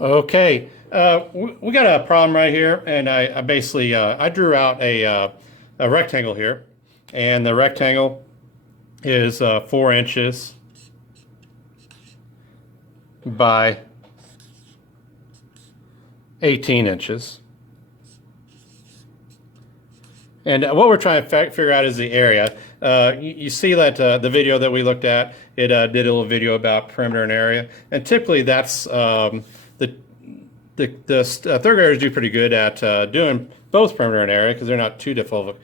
Okay, we got a problem right here, and I basically I drew out a rectangle here, and the rectangle is 4 inches by 18 inches. And what we're trying to figure out is the area. You see that the video that we looked at, it did a little video about perimeter and area, and typically that's the third graders do pretty good at doing both perimeter and area because they're not too difficult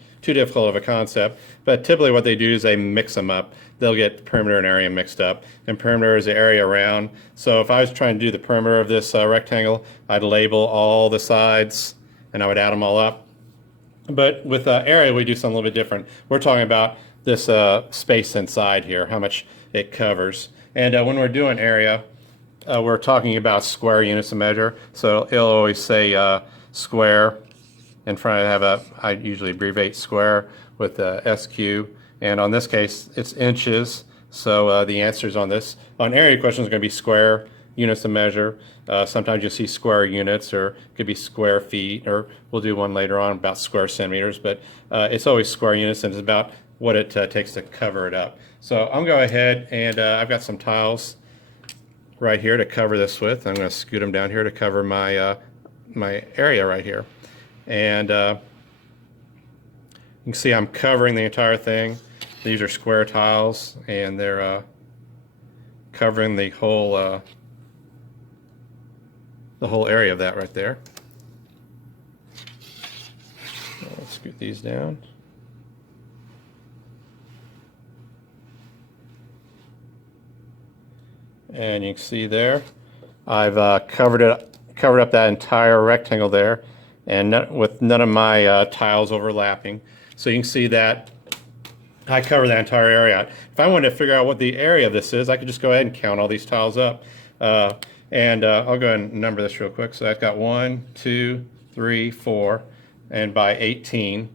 of a concept. But typically, what they do is they mix them up. They'll get perimeter and area mixed up, and perimeter is the area around. So if I was trying to do the perimeter of this rectangle, I'd label all the sides and I would add them all up. But with area, we do something a little bit different. We're talking about this space inside here, how much it covers. And when we're doing area, we're talking about square units of measure. So it'll always say square in front. I usually abbreviate square with SQ. And on this case, it's inches. So the answers on area questions are going to be square units of measure. Sometimes you'll see square units, or it could be square feet, or we'll do one later on about square centimeters, but it's always square units, and it's about what it takes to cover it up. So I'm going to go ahead and I've got some tiles right here to cover this with. I'm going to scoot them down here to cover my my area right here. And you can see I'm covering the entire thing. These are square tiles, and they're covering the whole area of that right there. Let's scoot these down. And you can see there, I've covered up that entire rectangle there, and with none of my tiles overlapping. So you can see that I cover that entire area. If I wanted to figure out what the area of this is, I could just go ahead and count all these tiles up. And I'll go ahead and number this real quick. So I've got 1, 2, 3, 4, and by 18.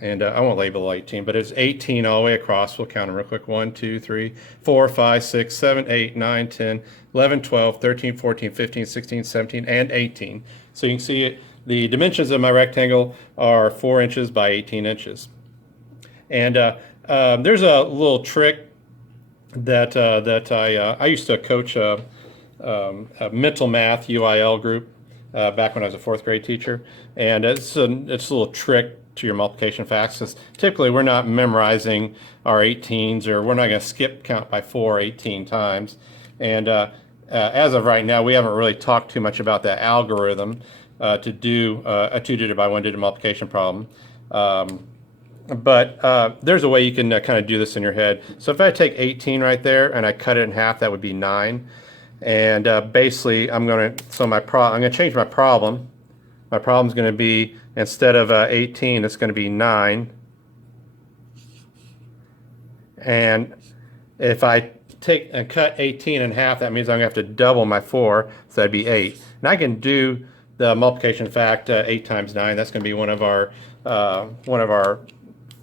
And I won't label 18, but it's 18 all the way across. We'll count them real quick. 1, 2, 3, 4, 5, 6, 7, 8, 9, 10, 11, 12, 13, 14, 15, 16, 17, and 18. So you can see it. The dimensions of my rectangle are 4 inches by 18 inches. And there's a little trick that I used to coach a mental math UIL group back when I was a fourth grade teacher, and it's a little trick to your multiplication facts, because typically we're not memorizing our 18s, or we're not going to skip count by 4 18 times. And as of right now, we haven't really talked too much about that algorithm to do a 2-digit by 1-digit multiplication problem. But there's a way you can kind of do this in your head. So if I take 18 right there and I cut it in half, that would be 9. And basically, I'm going to change my problem. My problem is going to be, instead of 18, it's going to be 9. And if I take and cut 18 in half, that means I'm going to have to double my 4, so that'd be 8. And I can do the multiplication fact 8 times 9. That's going to be one of our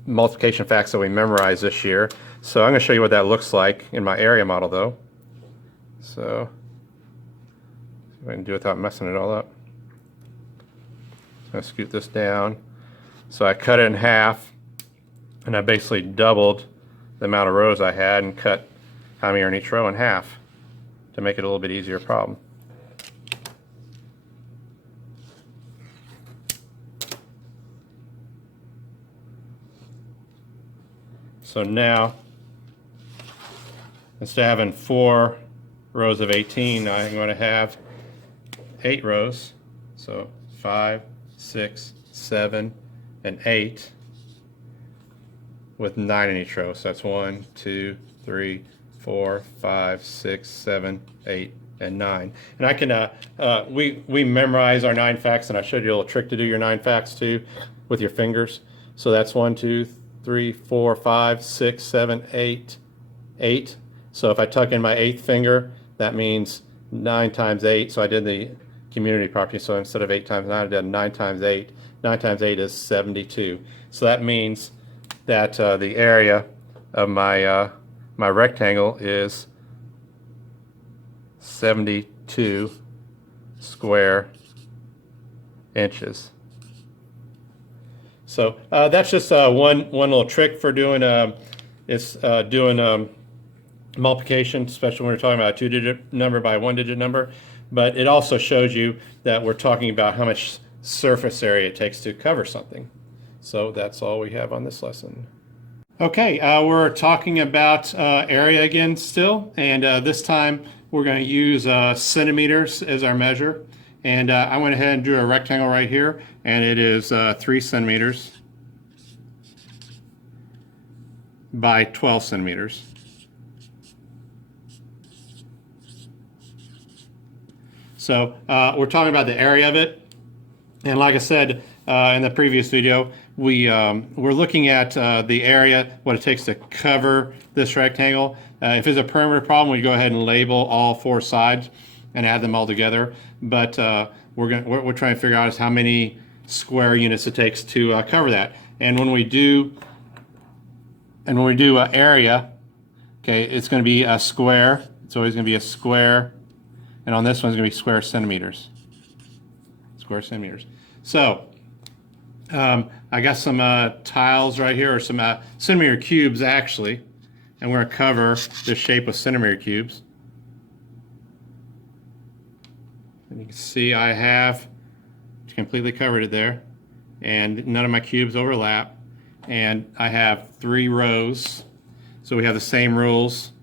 multiplication facts that we memorized this year. So I'm going to show you what that looks like in my area model, though. So I can do it without messing it all up. So I scoot this down. So I cut it in half, and I basically doubled the amount of rows I had and cut how many are in each row in half to make it a little bit easier problem. So now, instead of having 4 rows of 18, I'm going to have 8 rows. So 5, 6, 7, and 8 with 9 in each row. So that's 1, 2, 3, 4, 5, 6, 7, 8, and 9. And I can, we memorize our 9 facts, and I showed you a little trick to do your 9 facts too with your fingers. So that's 1, 2, 3, 4, 5, 6, 7, 8, 8. So if I tuck in my 8th finger, that means 9 times 8. So I did the community property. So instead of 8 times 9, I did 9 times 8. 9 times 8 is 72. So that means that the area of my my rectangle is 72 square inches. So that's just one little trick for doing multiplication, especially when we're talking about a 2-digit number by a 1-digit number. But it also shows you that we're talking about how much surface area it takes to cover something. So that's all we have on this lesson. Okay, we're talking about area again still, and this time we're going to use centimeters as our measure. And I went ahead and drew a rectangle right here, and it is 3 centimeters by 12 centimeters. So we're talking about the area of it, and like I said in the previous video, we're looking at the area, what it takes to cover this rectangle. If it's a perimeter problem, we go ahead and label all 4 sides and add them all together. But what we're trying to figure out is how many square units it takes to cover that. And when we do area, okay, it's going to be a square. It's always going to be a square. And on this one, it's going to be square centimeters. Square centimeters. So I got some tiles right here, or some centimeter cubes actually, and we're going to cover this shape with centimeter cubes. And you can see I have completely covered it there, and none of my cubes overlap, and I have 3 rows. So we have the same rules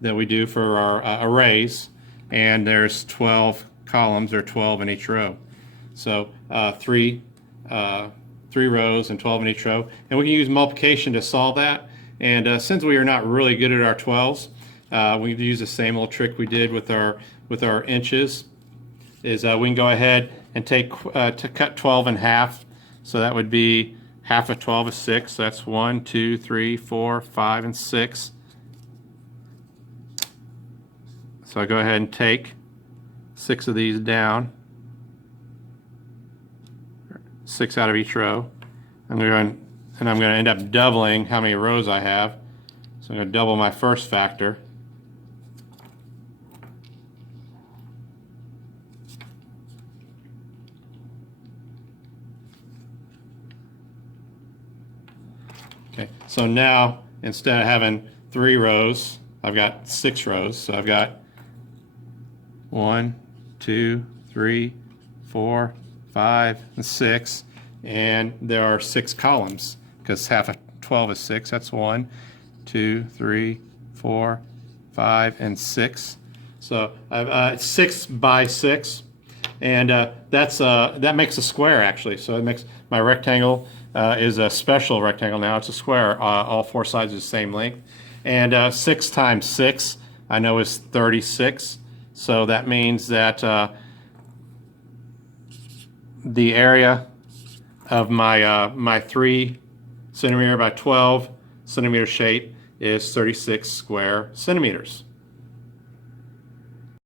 that we do for our arrays, and there's 12 columns, or 12 in each row. So 3 rows and 12 in each row, and we can use multiplication to solve that. And since we are not really good at our 12s, we can use the same old trick we did with our inches. Is we can go ahead and take to cut 12 in half. So that would be half of 12 is 6. So that's 1, 2, 3, 4, 5, and 6. So I go ahead and take 6 of these down. 6 out of each row. I'm going to end up doubling how many rows I have. So I'm going to double my first factor. Okay, so now instead of having 3 rows, I've got 6 rows. So I've got 1, 2, 3, 4, 5, and 6, and there are 6 columns because half of 12 is 6. That's 1, 2, 3, 4, 5, and 6. So I've 6 by 6, and that makes a square actually. So it makes my rectangle is a special rectangle now. It's a square. All 4 sides are the same length, and 6 times 6 I know is 36. So that means that the area of my 3 centimeter by 12 centimeter shape is 36 square centimeters.